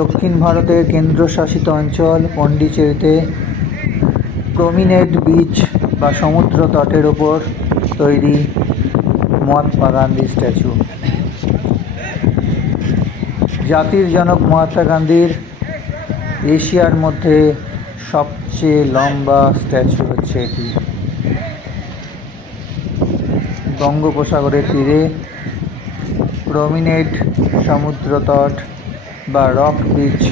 দক্ষিণ ভারতের কেন্দ্রশাসিত অঞ্চল পন্ডিচেরিতে প্রমিনেড বিচ বা সমুদ্র তটের ওপর তৈরি মহাত্মা গান্ধী স্ট্যাচু। জাতির জনক মহাত্মা গান্ধীর এশিয়ার মধ্যে সবচেয়ে লম্বা স্ট্যাচু হচ্ছে এটি। বঙ্গোপসাগরের তীরে প্রমিনেড সমুদ্র তট বা রক বিচ,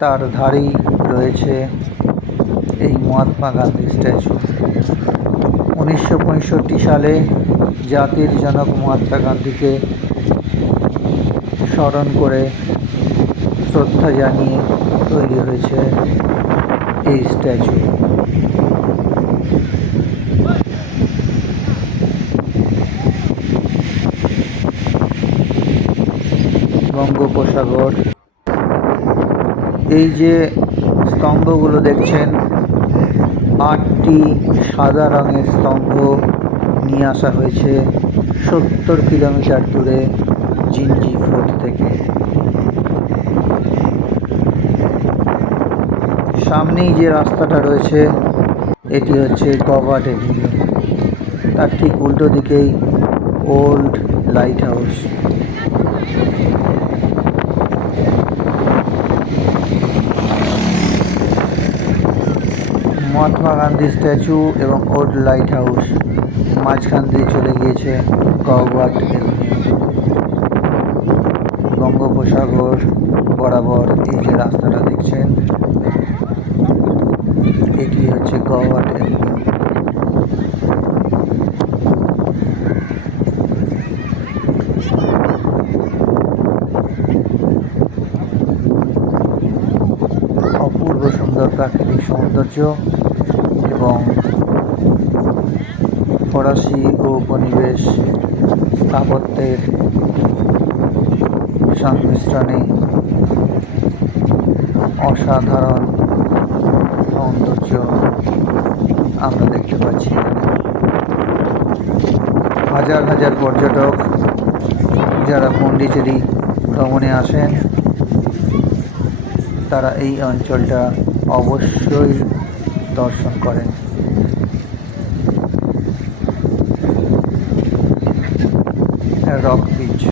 তার ধারেই রয়েছে এই মহাত্মা গান্ধী স্ট্যাচু। 1965 সালে জাতির জনক মহাত্মা গান্ধীকে স্মরণ করে শ্রদ্ধা জানিয়ে তৈরি হয়েছে এই স্ট্যাচু। বঙ্গোপসাগর, এই যে স্তম্ভগুলো দেখছেন, 8টি সাদা রঙের স্তম্ভ নিয়ে আসা হয়েছে 70 কিলোমিটার দূরে জিঞ্জি ফোর্ট থেকে। সামনেই যে রাস্তাটা রয়েছে এটি হচ্ছে গভার্ট এভিনিউ, তার ঠিক উল্টো দিকেই old light house. Mahatma Gandhi statue এবং ওল্ড লাইট হাউস মাঝখান দিয়ে চলে গিয়েছে গভার্ট এভিনিউ। বঙ্গোপসাগর বরাবর এই যে রাস্তাটা দেখছেন এটি হচ্ছে গভার্ট এভিনিউ। অপূর্ব সুন্দর প্রাকৃতিক সৌন্দর্য এবং ফরাসি ও উপনিবেশ স্থাপত্যের সংমিশ্রণে অসাধারণ সৌন্দর্য আমরা দেখতে পাচ্ছি। হাজার হাজার পর্যটক যারা পন্ডিচেরি ভ্রমণে আসেন তারা এই অঞ্চলটা অবশ্যই দর্শন করেন। Rock beach.